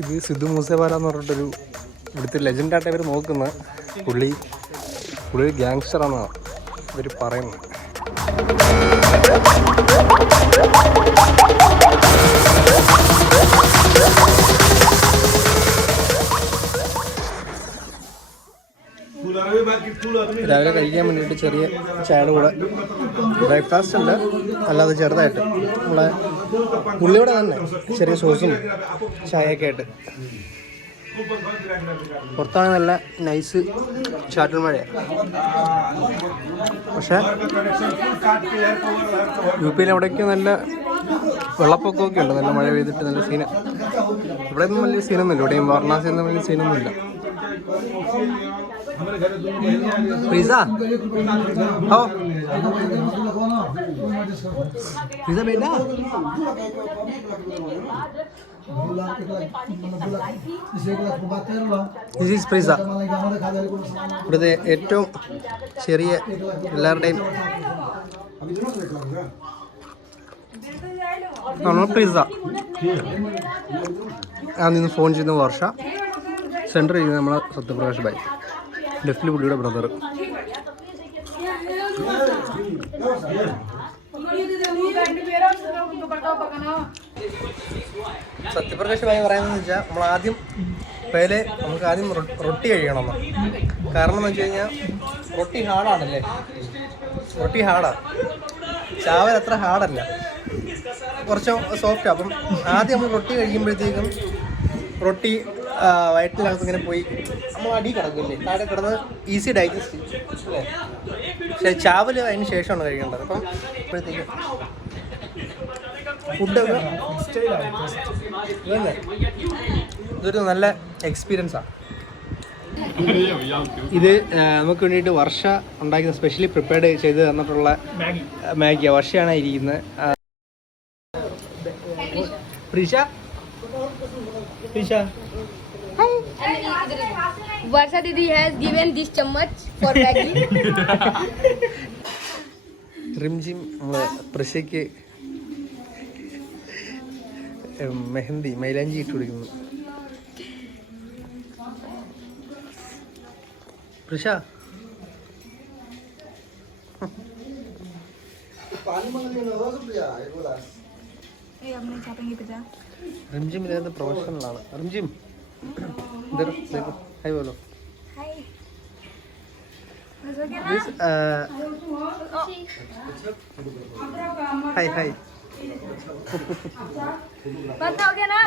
ഇത് സിദ്ധു മൂസേവാല എന്ന് പറഞ്ഞിട്ടൊരു ഇവിടുത്തെ ലെജൻഡായിട്ട് ഇവർ നോക്കുന്ന പുള്ളി പുള്ളി ഗ്യാങ്സ്റ്ററാണെന്നാണ് ഇവർ പറയുന്നത്. രാവിലെ കഴിക്കാൻ വേണ്ടിയിട്ട് ചെറിയ ചായയുടെ കൂടെ. ബ്രേക്ക്ഫാസ്റ്റ് ഉണ്ട്. അല്ലാതെ ചെറുതായിട്ട്. നമ്മളെ പുള്ളിയോടെ തന്നെ. ചെറിയ സോസും ചായയൊക്കെ ആയിട്ട്. പുറത്താണ് നല്ല നൈസ് ചാറ്റൽ മഴ. പക്ഷേ യു പിയിൽ അവിടെയൊക്കെ നല്ല വെള്ളപ്പൊക്കമൊക്കെ ഉണ്ട്. നല്ല മഴ പെയ്തിട്ട് നല്ല സീന. ഇവിടെ ഒന്നും വലിയ സീനൊന്നുമില്ല. ഇവിടെയും വാരണാസി ഒന്നും വലിയ സീനൊന്നുമില്ല. പിസ ഓ पिज्जा बेटा ദിസ് ഈസ് പിസ്സ ഇവിടുത്തെ ഏറ്റവും ചെറിയ എല്ലാവരുടെയും നമ്മൾ പിസ്സ ഞാൻ നിന്ന് ഫോൺ ചെയ്യുന്ന വർഷ സെൻറ്റർ ചെയ്യുന്നത് നമ്മളെ സത്യപ്രകാശ് ഭായി ലെഫ്റ്റിൽ പുള്ളിയുടെ ബ്രദർ സത്യപ്രകാശ് ഭായി പറയുന്നത് വെച്ചാൽ നമ്മൾ ആദ്യം പേലെ നമുക്ക് ആദ്യം റൊട്ടി കഴിക്കണം കാരണം എന്ന് വെച്ച് കഴിഞ്ഞാൽ റൊട്ടി ഹാർഡാണല്ലേ? റൊട്ടി ഹാർഡാണ് ചാവൽ അത്ര ഹാർഡല്ല. കുറച്ച് സോഫ്റ്റ്. അപ്പം ആദ്യം നമ്മൾ റൊട്ടി കഴിക്കുമ്പോഴത്തേക്കും റൊട്ടി വയറ്റിനകത്ത് ഇങ്ങനെ പോയി നമ്മൾ അടി കിടക്കില്ലേ? താഴെ കിടന്ന് ഈസി ഡൈജസ്റ്റ് അല്ലേ? ചാവൽ അതിന് ശേഷമാണ് കഴിക്കേണ്ടത്. അപ്പം ഇപ്പോഴത്തേക്കും ഫുഡൊക്കെ ഇതൊരു നല്ല എക്സ്പീരിയൻസാണ് ഇത് നമുക്ക് വേണ്ടിയിട്ട് വർഷ ഉണ്ടാക്കിയ സ്പെഷ്യലി പ്രിപ്പയർഡ് ചെയ്ത് തന്നിട്ടുള്ള മാഗിയ. വർഷയാണ് ഇരിക്കുന്നത്. പ്രീഷ? പ്രീഷ. റിംജിം നമ്മൾ പ്രശയ്ക്ക് ഉം, മെഹന്തി മൈലാഞ്ചി ഇട്ട് കൊടുക്കുന്നു. പ്രഷ റിംജിം പ്രൊഫഷണലാണ്. റിംജിം ഹായ് ബോലോ ഹായ് ഹായ് This, uh, हाय हाय बंद हो गया ना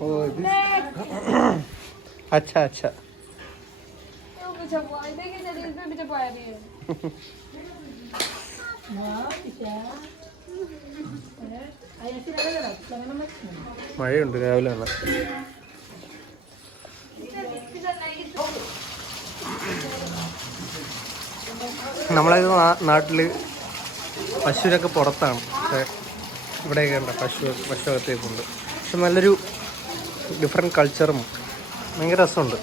ओ this अच्छा अच्छा पीछे पॉइंट देखिए जल्दी इसमें पीछे पॉइंट रही है മഴയുണ്ട് രാവിലെ തന്നെ നമ്മളെ നാട്ടിൽ പശുവിനൊക്കെ പുറത്താണ്. പക്ഷേ ഇവിടെയൊക്കെ ഉണ്ട് പശു പശു അകത്തേക്കുണ്ട് പക്ഷെ നല്ലൊരു ഡിഫറെന്റ് കൾച്ചറും ഭയങ്കര രസമുണ്ട്.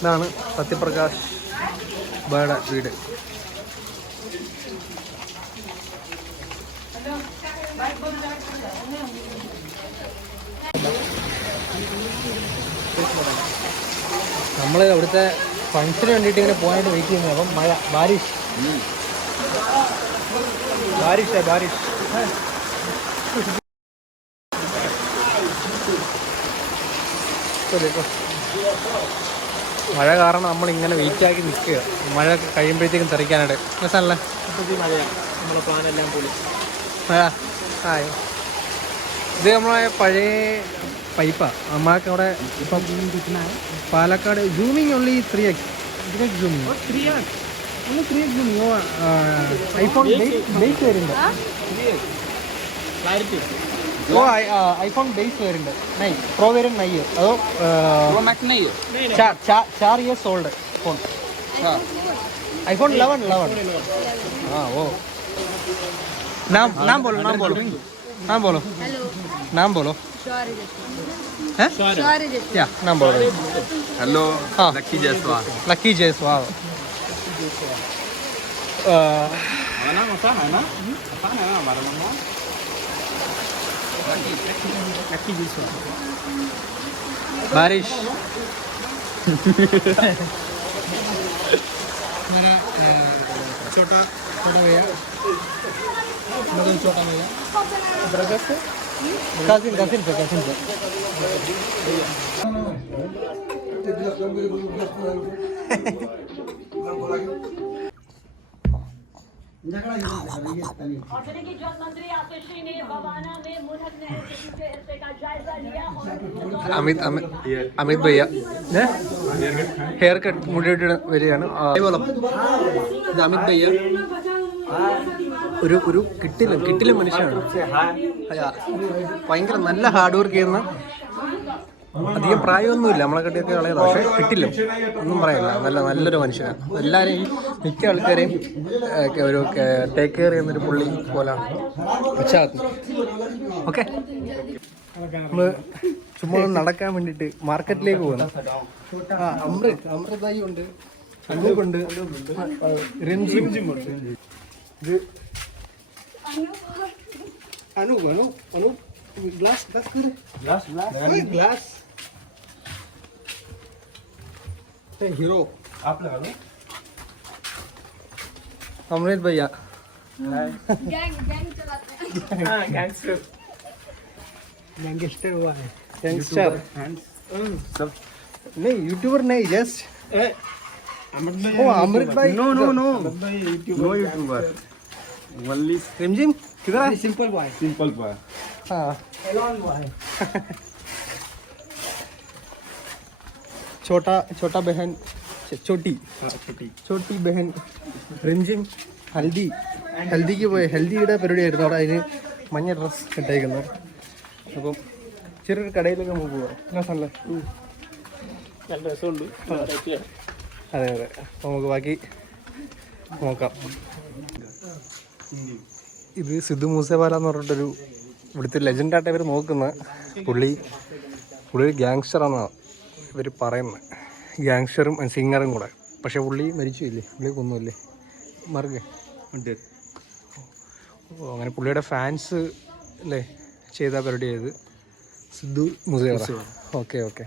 ഇതാണ് സത്യപ്രകാശ് ബേഡ വീട്. നമ്മൾ അവിടുത്തെ ഫങ്ഷന് വേണ്ടിയിട്ട് ഇങ്ങനെ പോകാനായിട്ട് വെയിറ്റ് ചെയ്യുന്നത് അപ്പം മഴ ബാരിഷ്. ബാരിഷ് बारिश മഴ കാരണം നമ്മൾ ഇങ്ങനെ വെയിറ്റ് ആക്കി നിൽക്കുക. മഴ കഴിയുമ്പോഴത്തേക്കും തെറിക്കാനായിട്ട്. മഴയാണ്. നമ്മളെ പ്ലാനെല്ലാം പോയി ആ ആയി. ഇത് നമ്മളെ പഴയ പൈപ്പാണ് നമ്മൾക്ക് അവിടെ ഇപ്പം പാലക്കാട് ജൂമിങ് ഉള്ളി three X three X zooming three X zooming ഓ ഐഫോൺ ബേസ് വരുന്നുണ്ട് ക്ലാരിറ്റി ഓ ഐഫോൺ ബേസ് വരുന്നുണ്ട് നൈ പ്രോ വരും നൈ അതോ മാക്സ് नहीं चार चार चार इयर्स ओल्ड फोन आईफोन 11 11 हाँ वो नाम नाम बोलो नाम बोलो नाम बोलो हेलो नाम बोलो सॉरी है सारे जैसे क्या नाम बोल रहे हेलो हाँ। लक्की Jaiswal lucky Jaiswal mana masa mana mana mana mana बारिश छोटा छोटा भैया मतलब छोटा भैया ब्रदर से कजिन कजिन पे कजिन पे औषधि जल मंत्री आतिशी ने बवाना में मुनक नहर के नीचे हिस्से का जायजा लिया और അമിത് അമിത് അമിത് ഭയ്യ ഹെയർ കട്ട് മുടിയിട്ട് വരികയാണ് ആ, അതേപോലെ ഇത് അമിത് ഭയ്യ ഒരു ഒരു കിട്ടില്ല കിട്ടില്ല മനുഷ്യനാണ് അയ്യ, ഭയങ്കര നല്ല ഹാർഡ് വർക്ക് ചെയ്യുന്ന അധികം പ്രായമൊന്നുമില്ല. നമ്മളെ കട്ടിയൊക്കെ കളയുന്നത്. പക്ഷേ കിട്ടില്ല. ഒന്നും പറയില്ല. നല്ല നല്ലൊരു മനുഷ്യനാണ് എല്ലാവരെയും മിക്ക ആൾക്കാരെയും ഒരു ടേക്ക് കെയർ ചെയ്യുന്നൊരു പുള്ളി പോലാണ് ഓക്കെ? നമ്മൾ ചുമ്മാ നടക്കാൻ വേണ്ടിട്ട് മാർക്കറ്റിലേക്ക് പോകുന്നു ആ അമൃത് അമൃതായി ഉണ്ട്. ഇത് Anoop Anoop Anoop glass glass glass. Glass. ते हिरो आपला अमृत भैया। गैंगस्टर हुआ है। गैंगस्टर हम्म, सब नहीं यूट्यूबर नहीं जस्ट ओ अमृत भाई। No no no no YouTuber Valli Rimjhim किधर है? सिंपल बॉय सिंपल बॉय हाँ। एलॉन बॉय छोटा छोटा बहन छ- छोटी छोटी ബഹൻ റിഞ്ചിൻ ഹൽദി ഹൽദിക്ക് പോയി ഹൽദിയുടെ പരിപാടിയായിരുന്നു അവിടെ അതിന് മഞ്ഞ ഡ്രസ് ഇട്ടേക്കുന്നത് അപ്പം ചെറിയൊരു കടയിലൊക്കെ നമുക്ക് പോവാം രസമല്ലേ നല്ല രസമുണ്ട് അതെ അതെ അപ്പോൾ നമുക്ക് ബാക്കി നോക്കാം ഇത് സിദ്ധു മൂസേവാല എന്ന് പറഞ്ഞിട്ടൊരു ഇവിടുത്തെ ലെജൻഡായിട്ട് ഇവർ നോക്കുന്ന പുള്ളി പുള്ളി ഒരു ഗ്യാങ്സ്റ്ററാണെന്നാണ് ഇവർ പറയുന്നത് ഗ്യാങ്സ്റ്ററും സിംഗറും കൂടെ. പക്ഷേ പുള്ളി മരിച്ചില്ലേ പുള്ളി കൊന്നുമില്ലേ മറുകെ. ഓ അങ്ങനെ പുള്ളിയുടെ ഫാൻസ് അല്ലേ ചെയ്ത പരിപാടി ചെയ്ത് സിദ്ധു മുസേറ ഓക്കെ ഓക്കെ.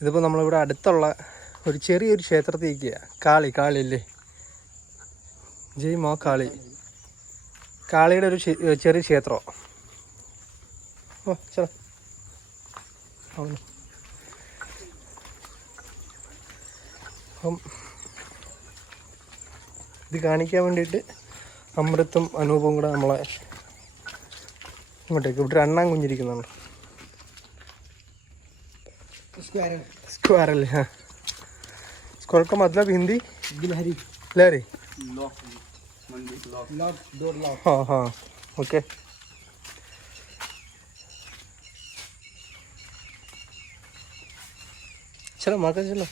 ഇതിപ്പോൾ നമ്മളിവിടെ അടുത്തുള്ള ഒരു ചെറിയൊരു ക്ഷേത്രത്തിലേക്ക് കാളി കാളി അല്ലേ ജയ് മോ കാളി. കാളിയുടെ ഒരു ചെറിയ ക്ഷേത്രം? ഓ ചല അവിടെ. അപ്പം ഇത് കാണിക്കാൻ വേണ്ടിയിട്ട് അമൃത്തും അനൂപും കൂടെ നമ്മളെ ഇങ്ങോട്ടേക്ക് ഇവിടെ ഒരു അണ്ണാൻ കുഞ്ഞിരിക്കുന്നുണ്ട് स्क्वायरल हाँ स्क्वायर का मतलब हिंदी गिलहरी लहरी हाँ हाँ ओके चलो मार्केट चलो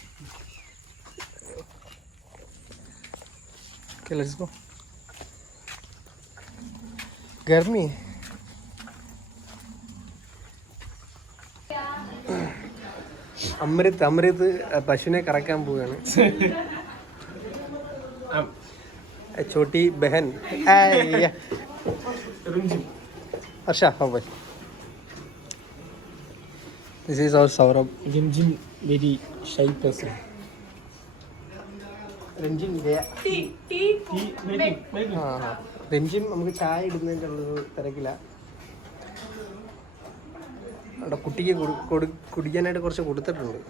ओके लेट्स गो गर्मी है അമൃത് അമൃത് പശുവിനെ കറക്കാൻ പോവുകയാണ് छोटी बहन आय अच्छा हाँ this is our Saurabh gym gym very shy person Ranjin Ranjin നമുക്ക് ചായ ഇടുന്നതിന്റെ ഉള്ളത് തിരക്കില്ല അവിടെ കുട്ടിക്ക് കുടിക്കാനായിട്ട് കുറച്ച് കൊടുത്തിട്ടുണ്ട്.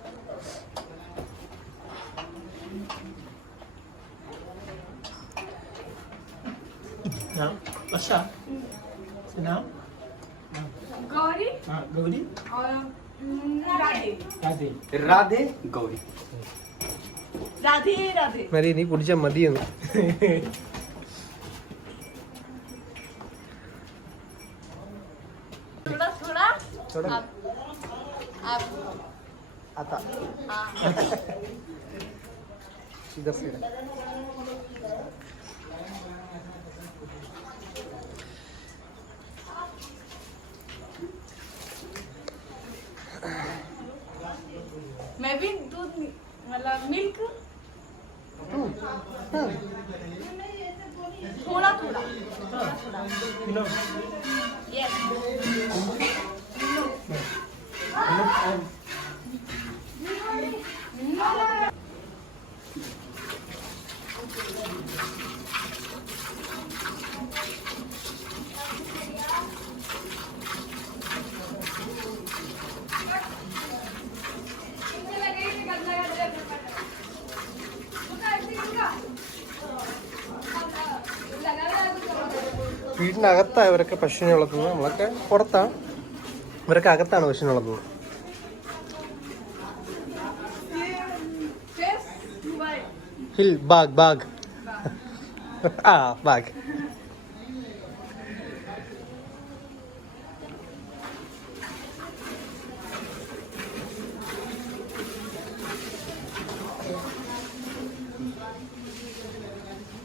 ഗൗരി? ഗൗരി? और हम्म, राधे അതെ राधे गौरी राधे राधे മതി നീ കുടിച്ചാൽ മതിയെന്ന് थोड़ा थोड़ा थोड़ा आप आप आता हाँ इधर से नवीन दूध मतलब मिल्क. थोड़ा थोड़ा. थोड़ा വീടിന്റെ അകത്താണ് ഇവരൊക്കെ പശുവിനെ വളർത്തുന്നത്. നമ്മളൊക്കെ പുറത്താണ്. ഇവരൊക്കെ അകത്താണ് പശുവിനെ വളർത്തുന്നത്. Hill bag bag. ആ ബാഗ്.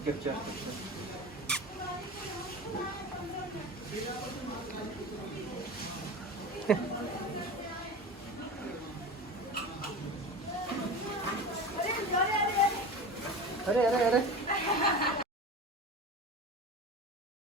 Good job.